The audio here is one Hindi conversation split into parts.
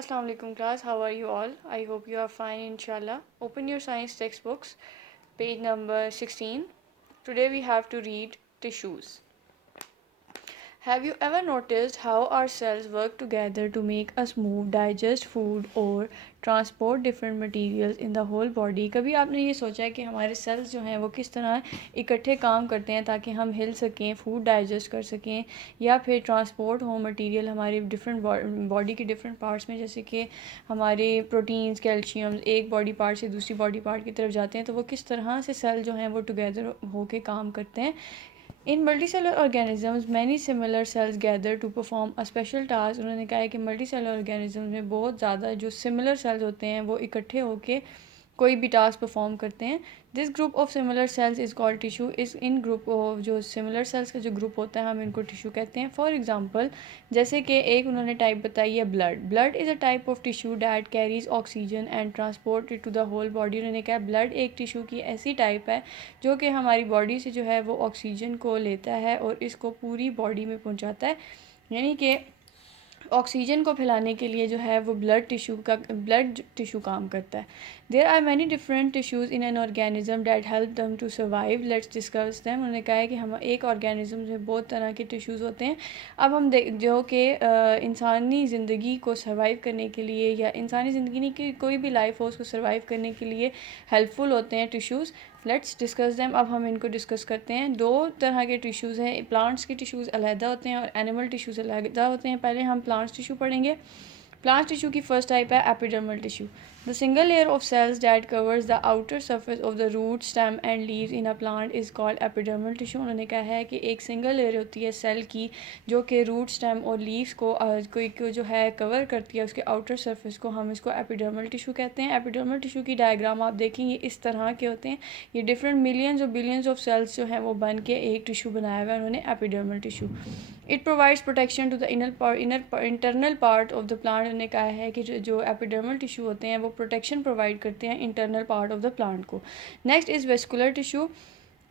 Assalamu alaikum class, how are you all? I hope you are fine inshallah. Open your science textbooks, page number 16. Today we have to read tissues. Have you ever noticed how our cells work together to make us move, digest food or transport different materials in the whole body? कभी आपने ये सोचा है कि हमारे सेल्स जो हैं वो किस तरह इकट्ठे काम करते हैं ताकि हम हिल सकें, फूड डाइजेस्ट कर सकें या फिर ट्रांसपोर्ट हो मटेरियल हमारे डिफरेंट बॉडी के डिफरेंट पार्ट्स में, जैसे कि हमारे प्रोटीन्स, कैल्शियम एक बॉडी पार्ट से दूसरी बॉडी पार्ट की तरफ जाते हैं, तो वो किस तरह से सेल जो हैं वो टुगेदर होके काम करते हैं. In multicellular organisms many similar cells gather to perform a special task. उन्होंने कहा है कि मल्टीसेलर ऑर्गेनिजम्स में बहुत ज़्यादा जो सिमिलर सेल्स होते हैं वो इकट्ठे होकर कोई भी टास्क परफॉर्म करते हैं. This group of similar sales is called tissue. इस इन ग्रुप ऑफ जो सिमिलर सेल्स का जो ग्रुप होता है हम इनको टिश्यू कहते हैं. फॉर एग्जांपल, जैसे कि एक उन्होंने टाइप बताई है blood. Blood is a type of tissue that carries oxygen and transport it to the whole body. उन्होंने कहा ब्लड एक टिश्यू की ऐसी टाइप है जो कि हमारी बॉडी से जो है वो ऑक्सीजन को लेता है और इसको पूरी बॉडी में पहुँचाता है. यानी कि ऑक्सीजन को फैलाने के लिए जो है वो ब्लड टिश्यू काम करता है. There are many different tissues in an organism that help them to survive. Let's discuss them. उन्होंने कहा है कि हम एक ऑर्गेनिज्म में बहुत तरह के टिश्यूज़ होते हैं. अब हम जो कि इंसानी ज़िंदगी को सर्वाइव करने के लिए या इंसानी ज़िंदगी नहीं कि कोई भी लाइफ हो उसको सर्वाइव करने के लिए हेल्पफुल होते हैं टिश्यूज़. Let's discuss them. अब हम इनको डिस्कस करते हैं. दो तरह के टिश्यूज़ हैं. प्लांट्स के टिश्यूज़ अलहदा होते हैं और एनिमल टिश्यूज़ अलहदा होते हैं. पहले हम प्लांट्स टिश्यू पढ़ेंगे. प्लांट टिश्यू की फर्स्ट टाइप है epidermal tissue. The single layer of cells that covers the outer surface of the root, stem and leaves in a plant is called epidermal tissue. उन्होंने कहा है कि एक सिंगल लेयर होती है सेल की जो कि रूट, स्टेम और लीव्स को जो है कवर करती है, उसके आउटर सरफेस को. हम इसको एपिडर्मल टिश्यू कहते हैं. एपिडर्मल टिश्यू की डायग्राम आप देखेंगे इस तरह के होते हैं. ये डिफरेंट मिलियंस और बिलियंस ऑफ सेल्स जो हैं वो बन के एक टिश्यू बनाया हुआ है उन्होंने epidermal tissue. It provides protection to the internal part of the plant. उन्होंने कहा है कि जो एपिडर्मल टिश्यू होते हैं वो प्रोटेक्शन प्रोवाइड करते हैं internal part of the plant को. Next is vascular tissue.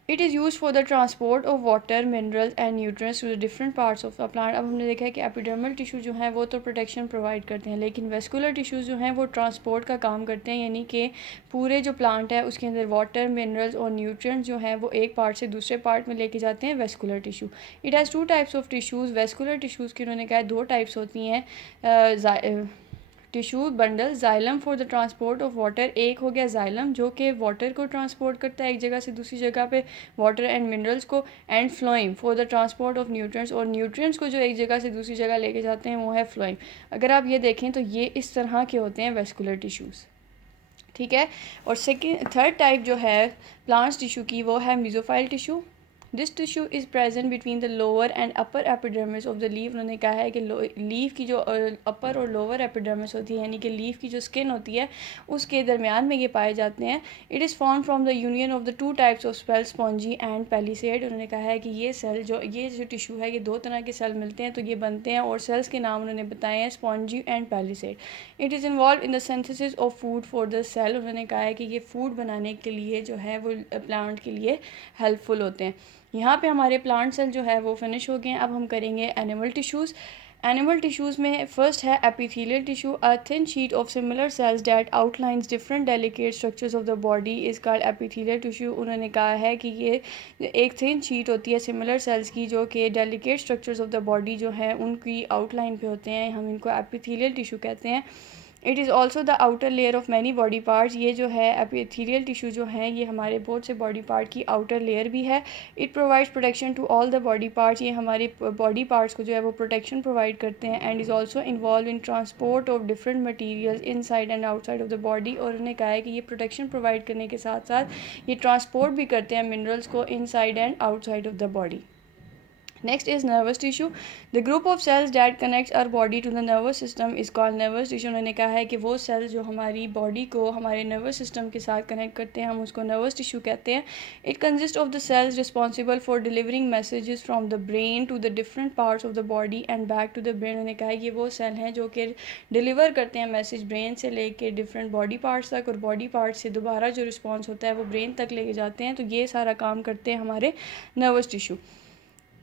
It is use for the transport of water, minerals and nutrients to the different parts of the plant. अब हमने देखा है कि एपिडर्मल टिश्यू जो हैं वो तो प्रोटेक्शन प्रोवाइड करते हैं, लेकिन वेस्कुलर टिश्यूज़ जो हैं वो ट्रांसपोर्ट का काम करते हैं. यानी कि पूरे जो प्लांट है उसके अंदर वाटर, मिनरल्स और न्यूट्रिएंट्स जो हैं वो एक पार्ट से दूसरे पार्ट में लेके जाते हैं. Vascular tissue. It has to types of tissues. Vascular tissues की उन्होंने कहा दो टाइप्स होती हैं. Tissue bundle. Xylem for the transport of water. एक हो गया जाइलम जो कि वाटर को ट्रांसपोर्ट करता है एक जगह से दूसरी जगह पे, वाटर एंड मिनरल्स को. And phloem for the transport of nutrients. और न्यूट्रिएंट्स को जो एक जगह से दूसरी जगह लेके जाते हैं वो है फ्लोइम. अगर आप ये देखें तो ये इस तरह के होते हैं वेस्कुलर टिश्यूज़. ठीक है. और थर्ड टाइप जो है प्लांट्स टिश्यू की वो है mesophyll tissue. This tissue is present between the lower and upper epidermis of the leaf. उन्होंने कहा है कि लीफ की जो अपर और लोअर एपिडर्मिस होती है, यानी कि लीफ की जो स्किन होती है उसके दरमियान में ये पाए जाते हैं. It is form from the union of the two types of cell, spongy and palisade. उन्होंने कहा है कि ये जो टिश्यू है ये दो तरह के सेल मिलते हैं तो ये बनते हैं, और सेल्स के नाम उन्होंने बताए हैं spongy and palisade. It is involve in the synthesis of food for the cell. उन्होंने कहा है कि ये फूड बनाने के लिए जो है वो प्लांट के लिए हेल्पफुल होते हैं. यहाँ पे हमारे प्लांट सेल जो है वो फिनिश हो गए हैं. अब हम करेंगे एनिमल टिश्यूज़. एनिमल टिश्यूज़ में फर्स्ट है epithelial tissue. A thin sheet of similar sales that outlines different delicate structures of the body is called epithelial tissue. उन्होंने कहा है कि ये एक थिन शीट होती है सिमिलर सेल्स की जो कि delicate structures of the body जो है उनकी आउटलाइन पे होते हैं. हम इनको एपिथेलियल टिश्यू कहते हैं. It is also the outer layer of many body parts. ये जो है एपिथेलियल टिश्यू जो हैं ये हमारे बहुत से बॉडी पार्ट की आउटर लेयर भी है. It provides protection to all the body parts. ये हमारे बॉडी पार्ट्स को जो है वो प्रोटेक्शन प्रोवाइड करते हैं. And is also involve in transport of different materials in side and outside of the body. और उन्होंने कहा है कि ये प्रोटेक्शन प्रोवाइड करने के साथ साथ ये ट्रांसपोर्ट भी करते हैं मिनरल्स को inside and outside of the body. Next is nervous tissue. The group of cells that connects our body to the nervous system is called nervous tissue. उन्होंने कहा है कि वो सेल्स जो हमारी बॉडी को हमारे नर्वस सिस्टम के साथ कनेक्ट करते हैं हम उसको नर्वस टिश्यू कहते हैं. It consist of the cells responsible for delivering messages from the brain to the different parts of the body and back to the brain. उन्होंने कहा है ये वो सेल हैं जो कि डिलीवर करते हैं मैसेज ब्रेन से लेके डिफरेंट बॉडी पार्ट्स तक, और बॉडी पार्ट्स से दोबारा जो रिस्पॉन्स होता है वो ब्रेन तक लेके जाते हैं. तो ये सारा काम करते हैं हमारे नर्वस टिश्यू.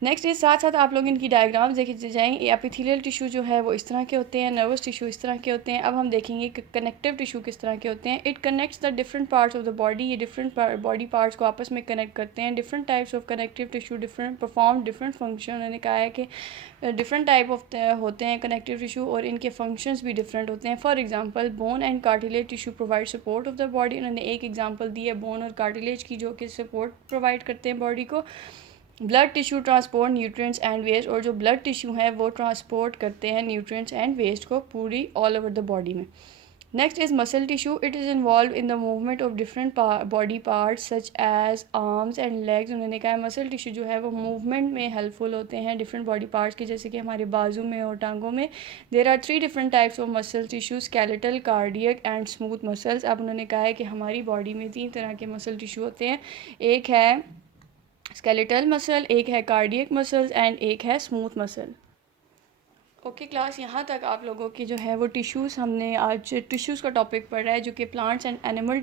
नेक्स्ट इस साथ साथ आप लोग इनकी डायग्राम्स देखे जाएंगे। एपिथेलियल टिश्यू जो है वो इस तरह के होते हैं, नर्वस टिश्यू इस तरह के होते हैं। अब हम देखेंगे कि कनेक्टिव टिश्यू किस तरह के होते हैं। It connects the different parts of the body, ये डिफरेंट बॉडी पार्ट्स को आपस में कनेक्ट करते हैं। Different types of connective tissue different perform different function. उन्होंने कहा है कि डिफरेंट टाइप ऑफ होते हैं कनेक्टिव टिश्यू और इनके फंक्शंस भी डिफरेंट होते हैं। For example bone and cartilage tissue provide support of the body. उन्होंने एक एग्जांपल दी है बोन और कार्टिलेज की, जो कि सपोर्ट प्रोवाइड करते हैं बॉडी को। Blood tissue transport nutrients and waste, और जो ब्लड टिश्यू है वो ट्रांसपोर्ट करते हैं न्यूट्रिएंट्स एंड वेस्ट को पूरी ऑल ओवर द बॉडी में। Next is muscle tissue. It is involve in the movement of different body parts such as arms and legs. उन्होंने कहा है मसल टिश्यू जो है वो मूवमेंट में हेल्पफुल होते हैं डिफरेंट बॉडी पार्ट्स के, जैसे कि हमारे बाजू में और टांगों में। There are 3 different types of muscle tissue, skeletal, cardiac and smooth muscles. अब उन्होंने कहा है कि हमारी बॉडी में 3 तरह के मसल टिश्यू होते हैं। एक है स्केलेटल मसल, एक है कार्डियक मसल्स एंड एक है स्मूथ मसल। ओके क्लास, यहाँ तक आप लोगों की जो है वो टिश्यूज़, हमने आज टिश्यूज़ का टॉपिक पढ़ा है जो कि प्लांट्स एंड एनिमल